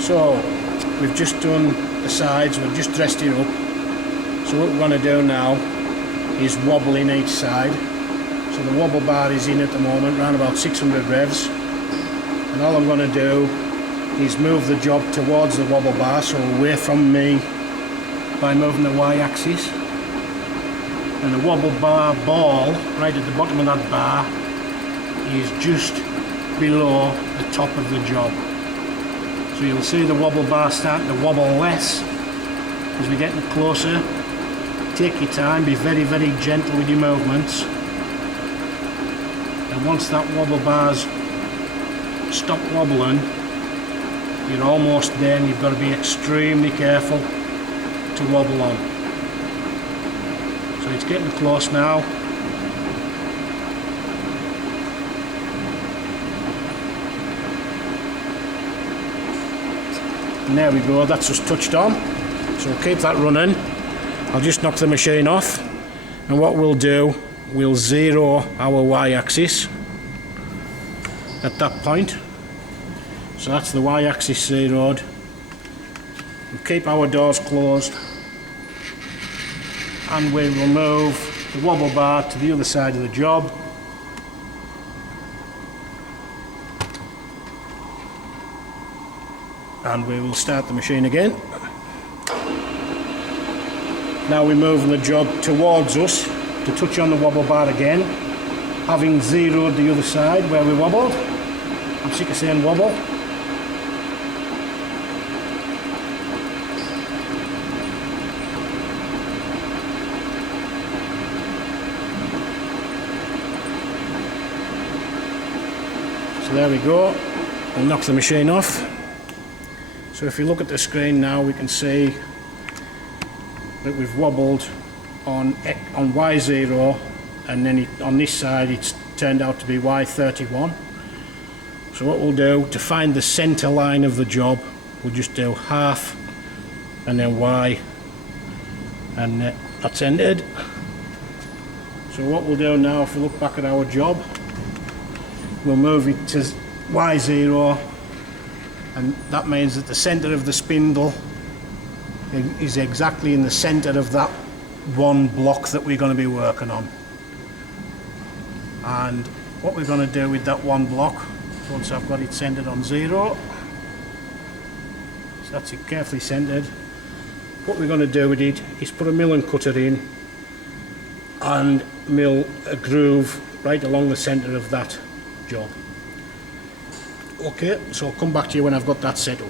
So we've just done the sides, we've just dressed it up. So what we're going to do now is wobbling each side. So the wobble bar is in at the moment, around about 600 revs. And all I'm going to do is move the job towards the wobble bar, so away from me, by moving the y-axis. And the wobble bar ball, right at the bottom of that bar, is just below the top of the job. So you'll see the wobble bar starting to wobble less as we're getting closer. Take your time, be very, very gentle with your movements. And once that wobble bar's stopped wobbling, you're almost there, and you've got to be extremely careful to wobble on. So it's getting close now. And there we go, that's just touched on. So we'll keep that running. I'll just knock the machine off, and what we'll do, we'll zero our y-axis at that point. So that's the y-axis zeroed. We'll keep our doors closed, and we will move the wobble bar to the other side of the job. And we will start the machine again. Now we're moving the job towards us to touch on the wobble bar again, having zeroed the other side where we wobbled. I'm sick of saying wobble. So there we go. We'll knock the machine off. So if you look at the screen now, we can see that we've wobbled on Y0, and then on this side it's turned out to be Y31. So what we'll do, to find the centre line of the job, we'll just do half and then Y, and that's ended. So what we'll do now, if we look back at our job, we'll move it to Y0, and that means that the centre of the spindle is exactly in the centre of that one block that we're going to be working on. And what we're going to do with that one block, once I've got it centred on 0, so that's it carefully centred, what we're going to do with it is put a mill and cutter in and mill a groove right along the centre of that job. Okay, so I'll come back to you when I've got that set up.